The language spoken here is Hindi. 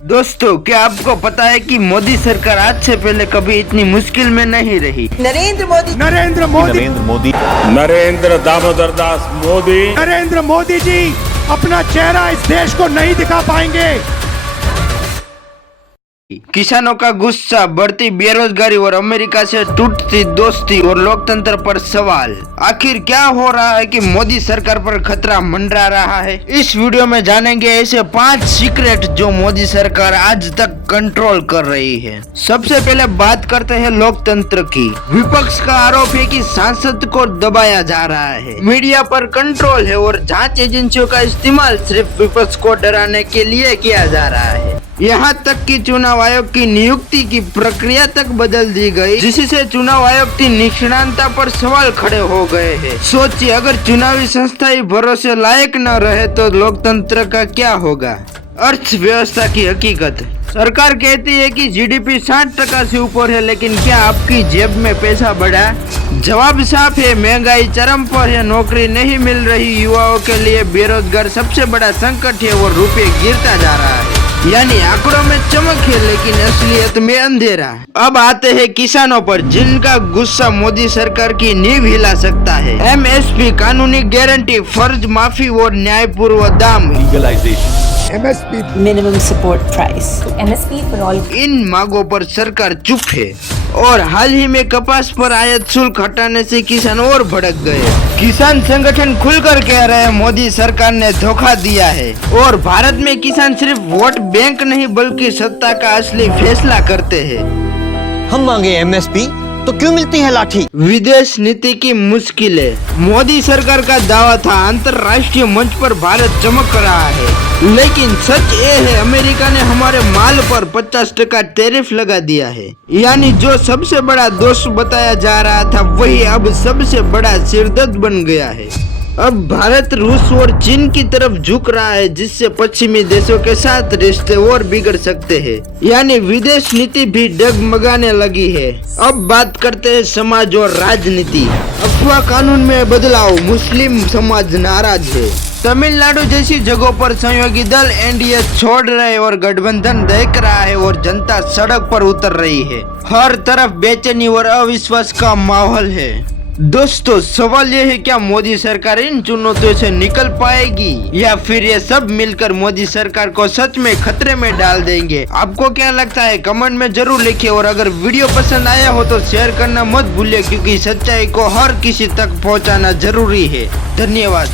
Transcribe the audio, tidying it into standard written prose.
दोस्तों, क्या आपको पता है कि मोदी सरकार आज से पहले कभी इतनी मुश्किल में नहीं रही। नरेंद्र मोदी नरेंद्र दामोदर दास मोदी नरेंद्र मोदी जी अपना चेहरा इस देश को नहीं दिखा पाएंगे। किसानों का गुस्सा, बढ़ती बेरोजगारी और अमेरिका से टूटती दोस्ती और लोकतंत्र पर सवाल। आखिर क्या हो रहा है कि मोदी सरकार पर खतरा मंडरा रहा है। इस वीडियो में जानेंगे ऐसे 5 सीक्रेट जो मोदी सरकार आज तक कंट्रोल कर रही है। सबसे पहले बात करते हैं लोकतंत्र की। विपक्ष का आरोप है कि सांसद को दबाया जा रहा है, मीडिया पर कंट्रोल है और जांच एजेंसियों का इस्तेमाल सिर्फ विपक्ष को डराने के लिए किया जा रहा है। यहाँ तक कि चुनाव आयोग की नियुक्ति की प्रक्रिया तक बदल दी गई, जिससे चुनाव आयोग की निष्णातता पर सवाल खड़े हो गए हैं। सोचिए, अगर चुनावी संस्थाएं भरोसे लायक न रहे तो लोकतंत्र का क्या होगा। अर्थव्यवस्था की हकीकत। सरकार कहती है कि जीडीपी 60% से ऊपर है, लेकिन क्या आपकी जेब में पैसा बढ़ा? जवाब साफ है, महंगाई चरम पर है, नौकरी नहीं मिल रही, युवाओं के लिए बेरोजगार सबसे बड़ा संकट है और रुपये गिरता जा रहा है। यानी आंकड़ों में चमक है लेकिन असलियत में अंधेरा। अब आते हैं किसानों पर, जिनका गुस्सा मोदी सरकार की नींव हिला सकता है। एमएसपी, कानूनी गारंटी, फर्ज माफी और न्यायपूर्ण दाम, MSP, minimum support price, MSP for all. इन मांगों पर सरकार चुप है और हाल ही में कपास पर आयात शुल्क हटाने से किसान और भड़क गए। किसान संगठन खुलकर कह रहे हैं मोदी सरकार ने धोखा दिया है और भारत में किसान सिर्फ वोट बैंक नहीं बल्कि सत्ता का असली फैसला करते हैं। हम मांगे एमएसपी तो क्यों मिलती है लाठी। विदेश नीति की मुश्किलें। मोदी सरकार का दावा था अंतर्राष्ट्रीय मंच पर भारत चमक रहा है, लेकिन सच ये है अमेरिका ने हमारे माल पर 50% टैरिफ लगा दिया है। यानी जो सबसे बड़ा दोस्त बताया जा रहा था वही अब सबसे बड़ा सिरदर्द बन गया है। अब भारत रूस और चीन की तरफ झुक रहा है, जिससे पश्चिमी देशों के साथ रिश्ते और बिगड़ सकते हैं। यानी विदेश नीति भी डगमगाने लगी है। अब बात करते हैं समाज और राजनीति। अफवाह, कानून में बदलाव, मुस्लिम समाज नाराज है। तमिलनाडु जैसी जगहों पर सहयोगी दल एनडीए छोड़ रहे और गठबंधन देख रहा है और जनता सड़क पर उतर रही है। हर तरफ बेचैनी और अविश्वास का माहौल है। दोस्तों, सवाल ये है, क्या मोदी सरकार इन चुनौतियों से निकल पाएगी या फिर ये सब मिलकर मोदी सरकार को सच में खतरे में डाल देंगे? आपको क्या लगता है? कमेंट में जरूर लिखिए और अगर वीडियो पसंद आया हो तो शेयर करना मत भूलिए, क्योंकि सच्चाई को हर किसी तक पहुंचाना जरूरी है। धन्यवाद।